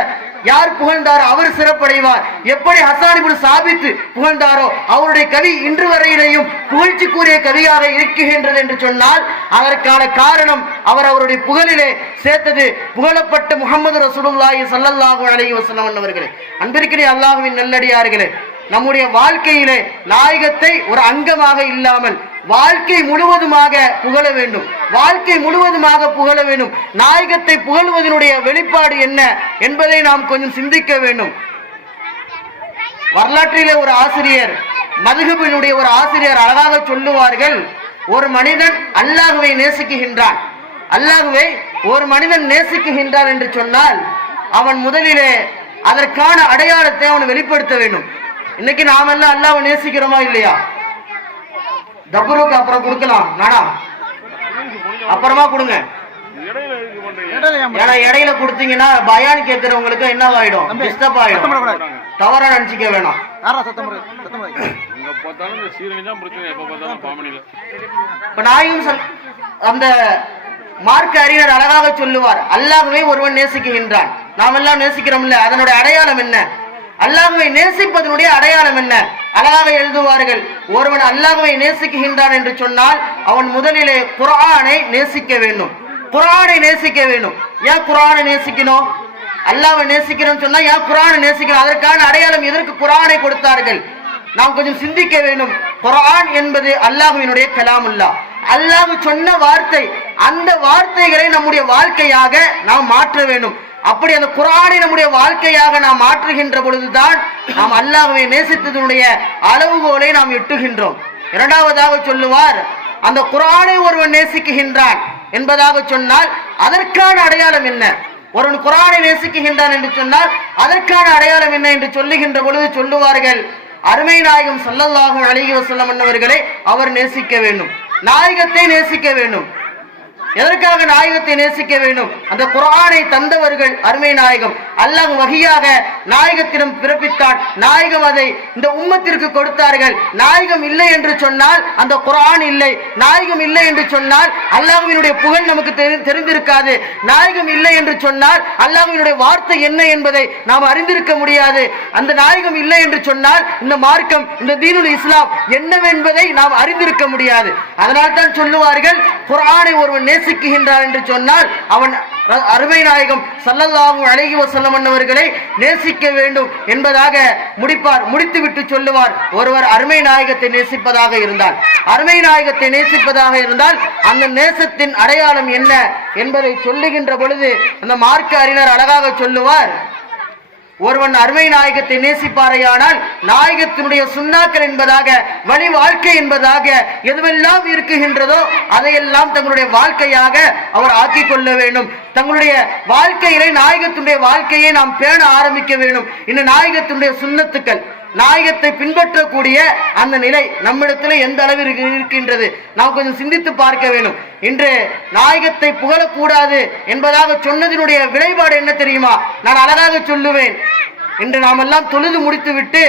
யார் புகழ்ந்தாரோ அவர் சிறப்படைவார். எப்படி ஹஸ்ஸான் இப்னு சாபித் புகழ்ந்தாரோ அவருடைய கவி இன்று வரையிலேயும் புகழ்ச்சிக்குரிய கவியாக இருக்குகின்றது என்று சொன்னால் அதற்கான காரணம் அவர் அவருடைய புகழிலே சேர்த்தது புகழப்பட்ட முஹம்மது ரசூலுல்லாஹி ஸல்லல்லாஹு அலைஹி வஸல்லம் அவர்களே. அன்பிற்குரிய அல்லாஹ்வின் நல்லடியார்களே, நம்முடைய வாழ்க்கையிலே நாயகத்தை ஒரு அங்கமாக இல்லாமல் வாழ்க்கை முழுவதுமாக புகழ வேண்டும். நாயகத்தை புகழ்வதனுடைய வெளிப்பாடு என்ன என்பதை நாம் கொஞ்சம் சிந்திக்க வேண்டும். வரலாற்றிலே ஒரு ஆசிரியர், மதுஹபினுடைய ஒரு ஆசிரியர் அழகாக சொல்லுவார்கள், ஒரு மனிதன் அல்லாஹ்வை நேசிக்குகின்றான் என்று சொன்னால் அவன் முதலிலே அதற்கான அடையாளத்தை அவன் வெளிப்படுத்த வேண்டும். இன்னைக்கு நாம எல்லாம் அல்லாஹ்வை நேசிக்கிறோமா இல்லையா? தபுருக்கு அப்புறம் கொடுக்கலாம், வேணாம் அப்புறமா கொடுங்க. ஏன்னா இடையில கொடுத்தீங்கன்னா பயான் கேட்கிறவங்களுக்கு என்ன ஆயிடும்? டிஸ்டர்ப் ஆயிடும். தவறா நினைச்சுக்க வேணாம். அந்த மார்க்க அறிஞர் அழகாக சொல்லுவார், அல்லாஹ்வை ஒருவன் நேசிக்குகின்றான். நாம் எல்லாம் நேசிக்கிறோம்ல, அதனுடைய அடையாளம் என்ன? அல்லாஹ்வை நேசிப்பதனுடைய அடையாளம் என்ன? அழகாக எழுதுவார்கள், ஒருவன் அல்லாஹ்வை நேசிக்குகின்றான் என்று சொன்னால் அவன் முதலிலே குர்ஆனை நேசிக்க வேண்டும். ஏன் குர்ஆனை நேசிக்கணும்? அல்லாஹ்வை நேசிக்கிறோம் சொன்னா ஏன் குர்ஆனை நேசிக்கணும்? அதற்கான அடையாளம் எதற்கு குர்ஆனை கொடுத்தார்கள்? நாம் கொஞ்சம் சிந்திக்க வேண்டும். குர்ஆன் என்பது அல்லாஹ்வினுடைய கலாமுல்லாஹ், அல்லாஹ் சொன்ன வார்த்தை. அந்த வார்த்தைகளை நம்முடைய வாழ்க்கையாக நாம் மாற்ற வேண்டும். அப்படி அந்த குர்ஆனை நம்முடைய வாழ்க்கையாக நாம் மாற்றுகின்ற பொழுதுதான் நாம் அல்லாஹ்வை நேசித்ததனுடைய அளவுகோலை நாம் எட்டுகின்றோம். இரண்டாவதாக சொல்லுவார், அந்த குர்ஆனை ஒருவன் நேசிக்குகின்றான் என்பதாக சொன்னால் அதற்கான அடையாளம் என்ன? ஒருவன் குர்ஆனை நேசிக்குகின்றான் என்று சொன்னால் அதற்கான அடையாளம் என்ன என்று சொல்லுகின்ற பொழுது சொல்லுவார்கள், அருமை நாயகம் ஸல்லல்லாஹு அலைஹி வஸல்லம் அவர்களை அவர் நேசிக்க வேண்டும், நாயகத்தை நேசிக்க வேண்டும். எதற்காக நாயகத்தை நேசிக்க வேண்டும்? அந்த குர்ஆனை தந்தவர்கள் அருமை நாயகம். அல்லாஹ் வஹியாக நாயகத்திடம் பிறப்பித்தான், நாயகம் அதை இந்த உம்மத்திற்கு கொடுத்தார்கள். நாயகம் இல்லை என்று சொன்னால் அந்த குர்ஆன் இல்லை, நாயகம் இல்லை என்று சொன்னால் அல்லாஹ்வினுடைய புகழ் நமக்கு தெரிந்திருக்காது, நாயகம் இல்லை என்று சொன்னால் அல்லாஹ்வினுடைய வார்த்தை என்ன என்பதை நாம் அறிந்திருக்க முடியாது. அந்த நாயகம் இல்லை என்று சொன்னால் இந்த மார்க்கம், இந்த தீனுல் இஸ்லாம் என்னவென்பதை நாம் அறிந்திருக்க முடியாது. அதனால் தான் சொல்லுவார்கள், குர்ஆனை ஒருவன் நேசிக்குகின்றான் என்று சொன்னால் அவன் அருமை நாயகம் ஸல்லல்லாஹு அலைஹி வஸல்லம் அவர்களை நேசிக்க வேண்டும் என்பதாக முடித்துவிட்டு சொல்லுவார், ஒருவர் அருமை நாயகத்தை நேசிப்பதாக இருந்தால் அந்த நேசத்தின் அடையாளம் என்ன என்பதை சொல்லுகின்ற பொழுது அந்த மார்க்க அறிஞர் அழகாக சொல்லுவார், ஒருவன் அருமை நாயகத்தை நேசிப்பாரையானால் நாயகத்தினுடைய சுன்னாக்கள் என்பதாக வழி வாழ்க்கை என்பதாக எதுவெல்லாம் இருக்குகின்றதோ அதையெல்லாம் தங்களுடைய வாழ்க்கையாக அவர் ஆக்கிக் கொள்ள வேண்டும். தங்களுடைய வாழ்க்கையிலே நாயகத்தினுடைய வாழ்க்கையை நாம் பேண ஆரம்பிக்க வேண்டும். இன்னும் நாயகத்தினுடைய சுன்னத்துக்கள், நாயகத்தை பின்பற்றக்கூடிய அந்த நிலை நம்மிடத்தில் எந்த அளவிற்கு இருக்கின்றது நாம் கொஞ்சம் சிந்தித்து பார்க்க வேண்டும். இன்று நாயகத்தை புகழக்கூடாது என்பதாக சொன்னதினுடைய விளைபாடு என்ன தெரியுமா? நான் அழகாக சொல்லுவேன், இன்று நாம் எல்லாம் தொழுது முடித்து விட்டு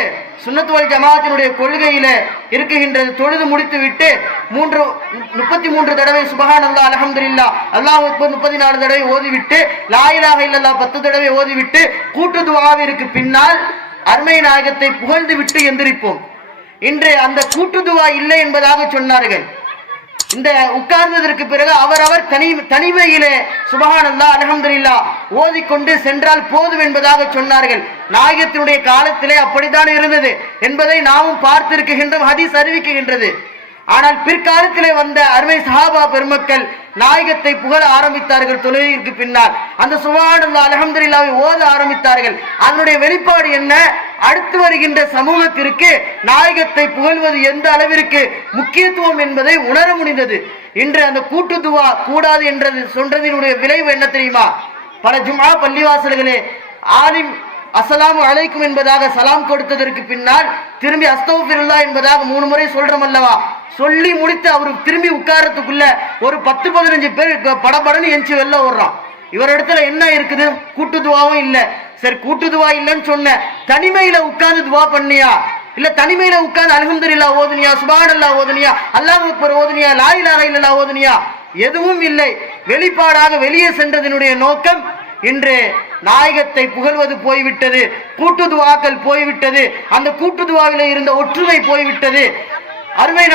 சுன்னத் வல் ஜமாஅத்தினுடைய கொள்கையில இருக்குகின்றது. தொழுது முடித்து விட்டு 33 தடவை சுப்ஹானல்லாஹ் அல்ஹம்துலில்லாஹ் அல்லாஹு அக்பர் 34 தடவை ஓதிவிட்டு லா இலாஹ இல்லல்லாஹ் 10 தடவை ஓதிவிட்டு கூட்டு துஆவிற்கு பின்னால் அருமை நாயகத்தை புகழ்ந்து விட்டு எந்திரிப்போம். இன்று அந்த கூட்டு துஆ இல்லை என்பதாக சொன்னார்கள். இந்த உட்கார்ந்ததற்கு பிறகு அவரவர் தனிமையிலே சுப்ஹானல்லாஹ் அல்ஹம்துலில்லாஹ் ஓதிக்கொண்டு சென்றால் போதும் என்பதாக சொன்னார்கள். நாயகத்தினுடைய காலத்திலே அப்படித்தான் இருந்தது என்பதை நாமும் பார்த்திருக்கின்றோம், ஹதீஸ் அறிவிக்கின்றது. ஆனால் பிற்காலத்திலே வந்த அருமை சஹாபா பெருமக்கள் நாயகத்தை புகழ ஆரம்பித்தார்கள். தொழுகைக்கு பின்னால் அந்த சுப்ஹானல்லாஹ் அல்ஹம்துலில்லாஹ் ஓத ஆரம்பித்தார்கள். அதனுடைய வெளிப்பாடு என்ன? அடுத்து வருகின்ற சமூகத்திற்கு நாயகத்தை புகழ்வது எந்த அளவிற்கு முக்கியத்துவம் என்பதை உணர முடிந்தது. இன்று அந்த கூட்டு துஆ கூடாது என்றது சொன்னதினுடைய விளைவு என்ன தெரியுமா? பல ஜும்ஆ பள்ளிவாசல்களே ஆலிம் அஸ்ஸலாமு அலைக்கும் என்பதாக சலாம் கொடுத்ததற்கு பின்னால் திரும்பி அஸ்தக்ஃபிருல்லாஹ் என்பதாக 3 முறை சொல்றோம் அல்லவா? சொல்லி முடித்து அவரு திரும்பி உட்காரத்துக்குள்ள ஒரு 10-15 பேர் படபடன்னு எஞ்சி வெளில ஓடுறான். இவரிடத்துல என்ன இருக்குது? கூட்டு துவாவும் இல்லை. சரி, கூட்டு துவா இல்லைன்னு சொன்ன, தனிமையில உட்கார்ந்து துவா பண்ணியா? இல்ல தனிமையில உட்கார்ந்து அல்ஹம்துலில்லாஹ் ஓதுனியா, சுப்ஹானல்லாஹ் ஓதுனியா, அல்லாஹு அக்பர் ஓதுனியா, லா இலாஹ இல்லல்லாஹ் ஓதுனியா? எதுவும் இல்லை. வெளிப்பாடாக வெளியே சென்றதனுடைய நோக்கம் இன்று நாயகத்தை புகழ்வது போய்விட்டது, கூட்டு துவாக்கள் போய்விட்டது, அந்த கூட்டு துவாவில இருந்த ஒற்றுமை போய்விட்டது. அருமை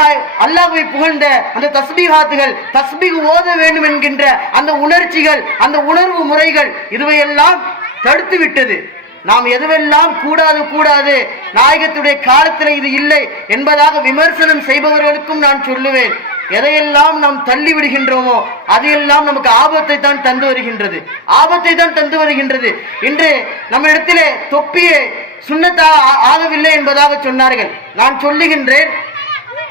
அல்லாஹ்வை புகழ்ந்த அந்த தஸ்பீஹாத்துகள், தஸ்பீஹ் ஓத வேண்டும் என்கின்ற அந்த உணர்ச்சிகள், அந்த உணர்வு முறைகள் இதுவையெல்லாம் தடுத்து விட்டது. நாம் எதுவெல்லாம் கூடாது நாயகத்துடைய காலத்தில் இது இல்லை என்பதாக விமர்சனம் செய்பவர்களுக்கும் நான் சொல்லுவேன், எதையெல்லாம் நாம் தள்ளி விடுகின்றோமோ அதையெல்லாம் நமக்கு ஆபத்தை தான் தந்து வருகின்றது. இன்று நம்ம இடத்திலே தொப்பியே சுன்னத்தா ஆகவில்லை என்பதாக சொன்னார்கள். நான் சொல்லுகின்றேன்,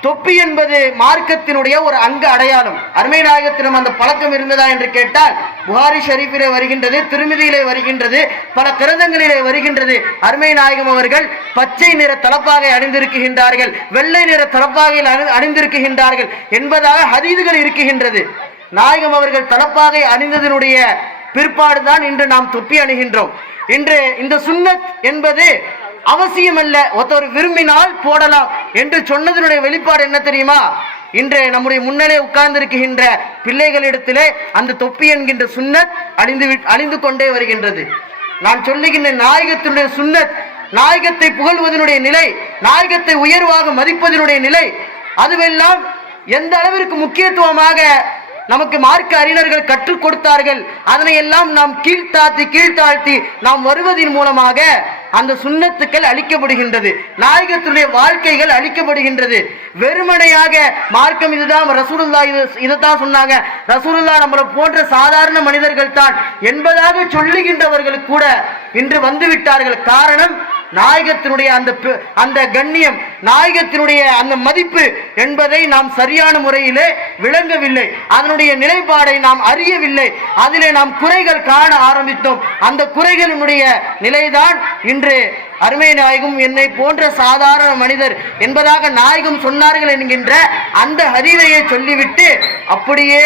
தொப்பி என்பது மார்க்கத்தினுடைய ஒரு அங்க அடையாளம். அருமை நாயகத்திடம் அந்த பழக்கம் இருந்ததா என்று கேட்டால் புகாரி ஷரீஃபிலே வருகின்றது, திருமிதியிலே வருகின்றது, பல கிரந்தங்களிலே வருகின்றது. அருமை நாயகம் அவர்கள் பச்சை நிற தலப்பாகை அணிந்திருக்கின்றார்கள், வெள்ளை நிற தலப்பாகையில் அணிந்திருக்கின்றார்கள் என்பதாக ஹதீதுகள் இருக்கின்றது. நாயகம் அவர்கள் தலப்பாகை அணிந்ததனுடைய பிற்பாடுதான் இன்று நாம் தொப்பி அணிகின்றோம். இன்று இந்த சுன்னத் என்பது அவசியம் அல்ல, ஒருத்தர் விரும்பினால் போடலாம் என்று சொன்னதனுடைய வெளிப்பாடு என்ன தெரியுமா? இன்று நம்முடைய முன்னலே உட்கார்ந்திருக்கின்ற பிள்ளைகளிடத்திலே அந்த தொப்பி என்கின்ற சுன்னத் அழிந்து கொண்டே வருகின்றது. நான் சொல்லுகின்ற நாயகத்தினுடைய சுன்னத், நாயகத்தை புகழ்வதனுடைய நிலை, நாயகத்தை உயர்வாக மதிப்பதனுடைய நிலை, அதுவெல்லாம் எந்த அளவிற்கு முக்கியத்துவமாக நமக்கு மார்க்க அறிஞர்கள் கற்றுக் கொடுத்தார்கள். அதனை எல்லாம் நாம் கீழ்த்தாழ்த்தி நாம் வருவதன் மூலமாக அந்த சுன்னத்துக்கள் அளிக்கப்படுகின்றது, நாயகத்துடைய வாழ்க்கைகள் அளிக்கப்படுகின்றது. வெறுமனையாக மார்க்கம் இதுதான், ரசூலுல்லாஹ் இதைத்தான் சொன்னாங்க, ரசூலுல்லாஹ் நம்மளை போன்ற சாதாரண மனிதர்கள் தான் என்பதாக சொல்லுகின்றவர்கள் கூட இன்று வந்து விட்டார்கள். காரணம், நாயகத்தினுடைய அந்த கண்ணியம், நாயகத்தினுடைய அந்த மதிப்பு என்பதை நாம் சரியான முறையிலே விளங்கவில்லை, அதனுடைய நிலைப்பாடை நாம் அறியவில்லை, அதிலே நாம் குறைகள் காண ஆரம்பித்தோம். அந்த குறைகளினுடைய நிலைதான் இன்று அருமை நாயகம் என்னை போன்ற சாதாரண மனிதர் என்பதாக நாயகம் சொன்னார்கள் என்கின்ற அந்த ஹதீஸை சொல்லிவிட்டு அப்படியே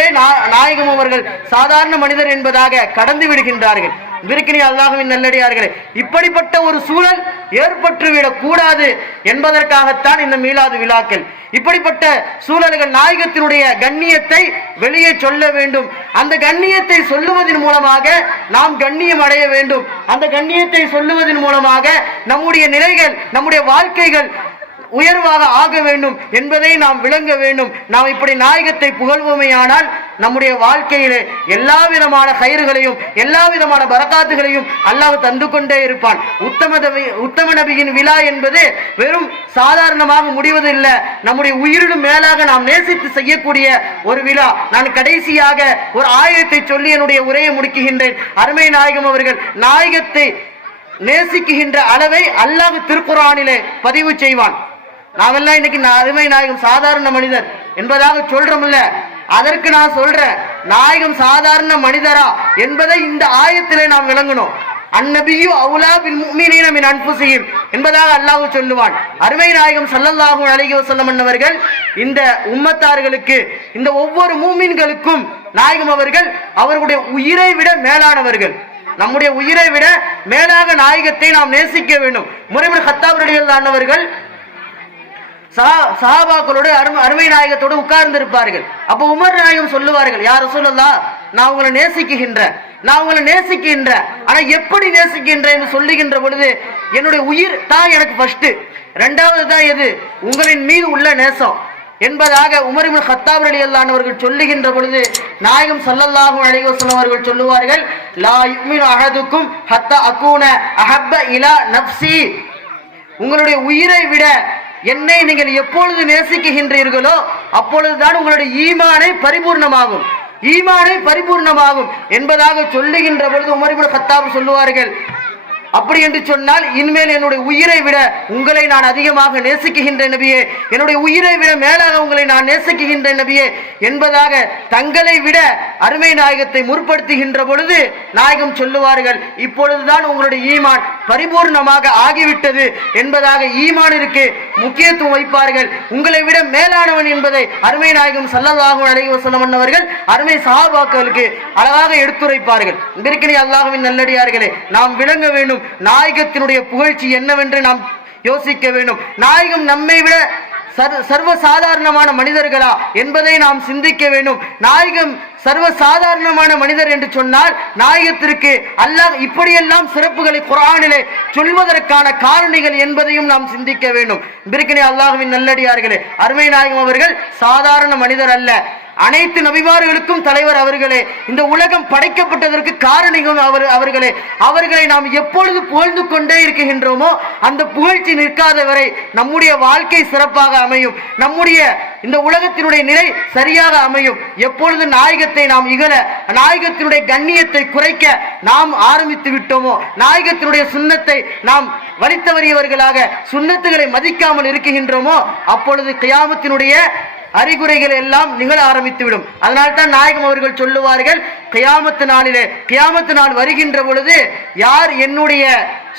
நாயகம் அவர்கள் சாதாரண மனிதர் என்பதாக கடந்து விடுகின்றார்கள். விருக்கினி அல்லாஹ்வின் நல்லடியார்களே, இப்படிப்பட்ட ஒரு சூழல் ஏற்பட்டுவிடக் கூடாது என்பதற்காகத்தான் இந்த மீலாது விழாக்கள். இப்படிப்பட்ட சூழல்கள் நாயகத்தினுடைய கண்ணியத்தை வெளியே சொல்ல வேண்டும். அந்த கண்ணியத்தை சொல்லுவதன் மூலமாக நாம் கண்ணியம் அடைய வேண்டும். அந்த கண்ணியத்தை சொல்லுவதன் மூலமாக நம்முடைய நிலைகள், நம்முடைய வாழ்க்கைகள் உயர்வாக ஆக வேண்டும் என்பதை நாம் விளங்க வேண்டும். நாம் இப்படி நாயகத்தை புகழ்வோமையானால் நம்முடைய வாழ்க்கையிலே எல்லா விதமான கயிறுகளையும் எல்லா விதமான பரக்காத்துகளையும் அல்லாஹ் தந்து கொண்டே இருப்பான். உத்தம நபியின் விழா என்பது வெறும் சாதாரணமாக முடிவதில்லை, நம்முடைய உயிரிலும் மேலாக நாம் நேசித்து செய்யக்கூடிய ஒரு விழா. நான் கடைசியாக ஒரு ஆயத்தை சொல்லி என்னுடைய உரையை முடிக்குகின்றேன். அருமை நாயகம் அவர்கள் நாயகத்தை நேசிக்குகின்ற அளவை அல்லாஹ் திருக்குர்ஆனிலே பதிவு செய்வான். நாமெல்லாம் இன்னைக்கு அருமை நாயகம் சாதாரண மனிதர் என்பதாக சொல்றோம்ல, அதற்கு நான் சொல்றேன், நாயகம் சாதாரண மனிதரா என்பதை இந்த ஆயத்திலே நாம் விளங்கணும். அந்நபியு அவுலா பில் முஃமினீன மின் அன்ஃபுஸிஹிம் என்பதாக அல்லாஹ் சொல்லுவான். அருமை நாயகம் ஸல்லல்லாஹு அலைஹி வஸல்லம் அவர்கள் இந்த உம்மத்தார்களுக்கு, இந்த ஒவ்வொரு மூமின்களுக்கும் நாயகம் அவர்கள் அவர்களுடைய உயிரை விட மேலானவர்கள். நம்முடைய உயிரை விட மேலாக நாயகத்தை நாம் நேசிக்க வேண்டும். உமர் இப்னு கத்தாப் ரலியல்லாஹு அன்ஹு அவர்கள் சஹாபாக்களோடு அருமை நாயகத்தோடு உட்கார்ந்து இருப்பார்கள். அப்ப உமர் நாயகம் சொல்லுவார்கள், யா ரசூலல்லாஹ், நான் உங்களை நேசிக்கின்றேன், ஆனா எப்படி நேசிக்கின்றேன் என்று சொல்லுகின்ற பொழுது என்னுடைய உயிர் தான் எனக்கு ஃபர்ஸ்ட், இரண்டாவது தான் எது, உங்களின் மீது உள்ள நேசம் என்பதாக உமர் இப்னு கத்தாப் ரலியல்லாஹு அன்ஹு அவர்கள் சொல்லுகின்ற பொழுது நாயகம் ஸல்லல்லாஹு அலைஹி வஸல்லம் அவர்கள் சொல்லுவார்கள், லா யுமினு அஹதுக்கும் ஹத்தா அகூன அஹப்ப இலா நஃப்ஸி, உங்களுடைய உயிரை விட என்னை நீங்கள் எப்பொழுது நேசிக்கின்றீர்களோ அப்பொழுதுதான் உங்களுடைய ஈமானை பரிபூர்ணமாகும் என்பதாக சொல்லுகின்ற பொழுது உமர் இப்னு கத்தாப் சொல்லுவார்கள், அப்படி என்று சொன்னால் இனிமேல் என்னுடைய உயிரை விட உங்களை நான் அதிகமாக நேசிக்கின்ற நபியே, என்னுடைய உயிரை விட மேலாக உங்களை நான் நேசிக்கின்ற நபியே என்பதாக தங்களை விட அருமை நாயகத்தை முற்படுத்துகின்ற பொழுது நாயகம் சொல்லுவார்கள், இப்பொழுதுதான் உங்களுடைய ஈமான் பரிபூர்ணமாக ஆகிவிட்டது என்பதாக ஈமானிற்கு முக்கியத்துவம் வைப்பார்கள். உங்களை விட மேலானவன் என்பதை அருமை நாயகம் ஸல்லல்லாஹு அலைஹி வஸல்லம் அவர்கள் அருமை சஹாபாக்களுக்கு அழகாக எடுத்துரைப்பார்கள். பிறக்கினி அல்லாஹ்வின் நல்லடியார்களே, நாம் விளங்க வேண்டும், நாயகத்தினுடைய புகழ்ச்சி என்னவென்று நாம் யோசிக்க வேண்டும். நாயகம் நம்மை விட சர்வ சாதாரணமான மனிதர்களா என்பதை நாம் சிந்திக்க வேண்டும். நாயகம் சர்வ சாதாரணமான மனிதர் என்று சொன்னால் நாயகத்திற்கு அல்லாஹ் இப்படியெல்லாம் சிறப்புகளை குர்ஆனிலே சொல்வதற்கான காரணிகள் என்பதையும் நாம் சிந்திக்க வேண்டும். பிறக்கினே அல்லாஹ்வின் நல்லடியார்களே, அருமை நாயகம் அவர்கள் சாதாரண மனிதர் அல்ல, அனைத்து நபிமார்களுக்கும் தலைவர் அவர்களே. இந்த உலகம் படைக்கப்பட்டதற்கு காரணிகள் அவர்களே. அவர்களை நாம் எப்பொழுது புகழ்ந்து கொண்டே இருக்கின்றோமோ அந்த புகழ்ச்சி நிற்காத வரை நம்முடைய வாழ்க்கை சிறப்பாக அமையும், நம்முடைய இந்த உலகத்தினுடைய நிலை சரியாக அமையும். எப்பொழுது நாயகத்தை நாம் இகழ, நாயகத்தினுடைய கண்ணியத்தை குறைக்க நாம் ஆரம்பித்து விட்டோமோ, நாயகத்தினுடைய சுன்னத்தை நாம் வலித்தவறியவர்களாக சுன்னத்துகளை மதிக்காமல் இருக்கின்றோமோ அப்பொழுது கியாமத்தினுடைய அறிகுறிகள் எல்லாம் நிகழ ஆரம்பித்துவிடும். அதனால்தான் நாயகம் அவர்கள் சொல்லுவார்கள், கியாமத்து நாள் வருகின்ற பொழுது யார் என்னுடைய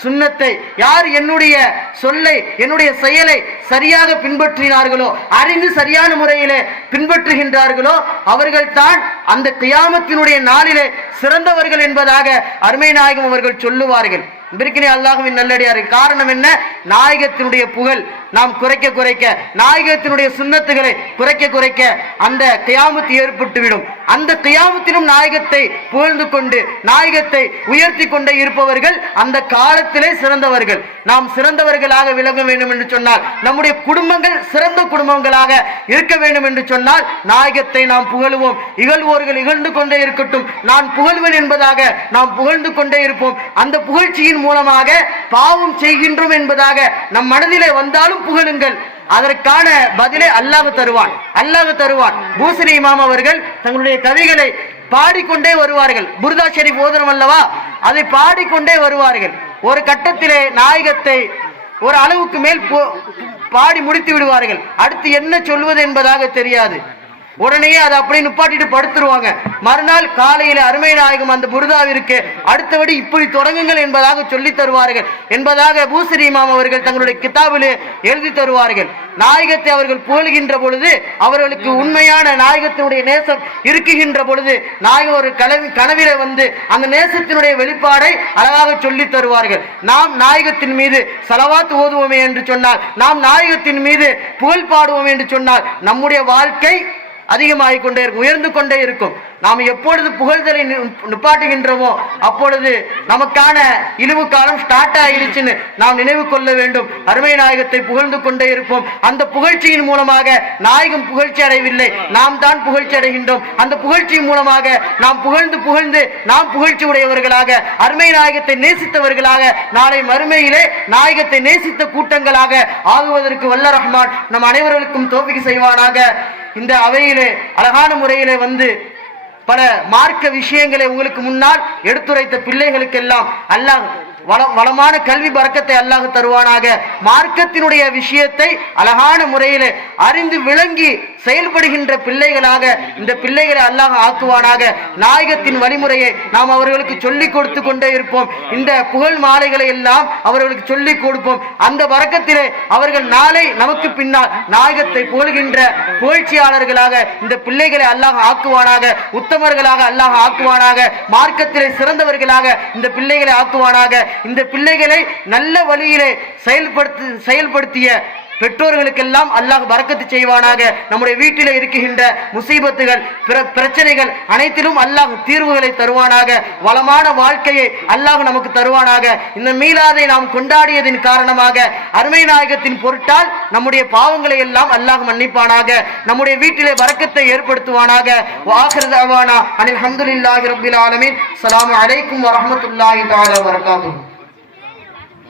சுன்னத்தை, யார் என்னுடைய சொல்லை, என்னுடைய செயலை சரியாக பின்பற்றினார்களோ, அறிந்து சரியான முறையிலே பின்பற்றுகின்றார்களோ அவர்கள் தான் அந்த கியாமத்தினுடைய நாளிலே சிறந்தவர்கள் என்பதாக அருமை நாயகம் அவர்கள் சொல்லுவார்கள். பிறக்கினே அல்லாஹ்வின் நல்லடியார்கள், காரணம் என்ன? நாயகத்தினுடைய புகழ் நாம் குறைக்க நாயகத்தினுடைய சுன்னத்துகளை குறைக்க அந்த கியாமத்து ஏற்பட்டுவிடும். அந்த கியாமத்திலும் நாயகத்தை புகழ்ந்து கொண்டு நாயகத்தை உயர்த்தி கொண்டே இருப்பவர்கள் அந்த காலத்திலே சிறந்தவர்கள். நாம் சிறந்தவர்களாக விளங்க வேண்டும் என்று சொன்னால், நம்முடைய குடும்பங்கள் சிறந்த குடும்பங்களாக இருக்க வேண்டும் என்று சொன்னால் நாயகத்தை நாம் புகழுவோம். இகழ்வோர்கள் இகழ்ந்து கொண்டே இருக்கட்டும், நான் புகழ்வேன் என்பதாக நாம் புகழ்ந்து கொண்டே இருப்போம். அந்த புகழ்ச்சியின் மூலமாக பாவம் செய்கின்றோம் என்பதாக நம் மனதிலே வந்தாலும் புகழுங்கள், அதற்கான பதிலை அல்லாஹ் தருவான். பூசரி இமாம் அவர்கள் தங்களுடைய கவிகளை பாடிக்கொண்டே வருவார்கள். புர்தா ஷெரீப் ஓதுறோம் அல்லவா, அதை பாடிக்கொண்டே வருவார்கள். ஒரு கட்டத்திலே நாயகத்தை ஒரு அளவுக்கு மேல் பாடி முடித்து விடுவார்கள். அடுத்து என்ன சொல்வது என்பதாக தெரியாது. உடனே அதை அப்படி நிப்பாட்டிட்டு படுத்துருவாங்க. மறுநாள் காலையில அருமை நாயகம் அந்த புர்தாவிற்கு அடுத்தபடி இப்படி தொடங்குங்கள் என்பதாக சொல்லி தருவார்கள் என்பதாக பூசரி இமாம் அவர்கள் தங்களுடைய கிதாபிலே எழுதி தருவார்கள். நாயகத்தை அவர்கள் புகழ்கின்ற பொழுது, அவர்களுக்கு உண்மையான நாயகத்தினுடைய நேசம் இருக்குகின்ற பொழுது நாயகம் ஒரு கனவிலே வந்து அந்த நேசத்தினுடைய வெளிப்பாடை அழகாக சொல்லி தருவார்கள். நாம் நாயகத்தின் மீது ஸலவாத் ஓதுவோமே என்று சொன்னால், நாம் நாயகத்தின் மீது புகழ் பாடுவோம் என்று சொன்னால் நம்முடைய வாழ்க்கை அதிகமாகிக் கொண்டே இருக்கும், உயர்ந்து கொண்டே இருக்கும். நாம் எப்பொழுது புகழ்தலை நிப்பாட்டுகின்றோமோ அப்பொழுது நமக்கான இழிவு காலம் ஸ்டார்ட் ஆகிடுச்சுன்னு நாம் நினைவு கொள்ள வேண்டும். அருமை நாயகத்தை புகழ்ந்து கொண்டே இருப்போம். அந்த புகழ்ச்சியின் மூலமாக நாயகம் புகழ்ச்சி அடையவில்லை, நாம் தான் புகழ்ச்சி அடைகின்றோம். அந்த புகழ்ச்சியின் மூலமாக நாம் புகழ்ந்து நாம் புகழ்ச்சி உடையவர்களாக, அருமை நாயகத்தை நேசித்தவர்களாக, நாளை மறுமையிலே நாயகத்தை நேசித்த கூட்டங்களாக ஆகுவதற்கு வல்ல ரஹ்மான் நம் அனைவர்களுக்கும் தௌஃபீக் செய்வானாக. இந்த அவையிலே அழகான முறையிலே வந்து பல மார்க்க விஷயங்களை உங்களுக்கு முன்னால் எடுத்துரைத்த பிள்ளைகளுக்கெல்லாம் அல்லாஹ் வளமான கல்வி பரக்கத்தை அல்லாஹ் தருவானாக. மார்க்கத்தினுடைய விஷயத்தை அழகான முறையிலே அறிந்து விளங்கி செயல்படுகின்ற பிள்ளைகளாக இந்த பிள்ளைகளை அல்லாஹ் ஆக்குவானாக. நாயகத்தின் வழிமுறையை நாம் அவர்களுக்கு சொல்லிக் கொடுத்து கொண்டே இருப்போம். இந்த புகழ் மாலைகளை எல்லாம் அவர்களுக்கு சொல்லிக் கொடுப்போம். அந்த வரக்கத்திலே அவர்கள் நாளை நமக்கு பின்னால் நாயகத்தை புகழ்கின்ற புகழ்ச்சியாளர்களாக இந்த பிள்ளைகளை அல்லாஹ் ஆக்குவானாக. உத்தமர்களாக அல்லாஹ் ஆக்குவானாக. மார்க்கத்திலே சிறந்தவர்களாக இந்த பிள்ளைகளை ஆக்குவானாக. இந்த பிள்ளைகளை நல்ல வழியிலே செயல்படுத்திய பெற்றோர்களுக்கெல்லாம் அல்லாஹ் பரக்கத்து செய்வானாக. நம்முடைய வீட்டில் இருக்கின்ற முசீபத்துகள் பிரச்சனைகள் அனைத்திலும் அல்லாஹ் தீர்வுகளை தருவானாக. வளமான வாழ்க்கையை அல்லாஹ் நமக்கு தருவானாக. இந்த மீலாதை நாம் கொண்டாடியதின் காரணமாக அருமை நாயகத்தின் பொருட்டால் நம்முடைய பாவங்களை எல்லாம் அல்லாஹ் மன்னிப்பானாக. நம்முடைய வீட்டிலே பரக்கத்தை ஏற்படுத்துவானாக. வாஹிரு தஅவானா அனில் ஹம்துலில்லாஹி ரப்பில் ஆலமீன். அஸ்ஸலாமு அலைக்கும் வரஹ்மத்துல்லாஹி தஆலா வபரகாத்துஹு.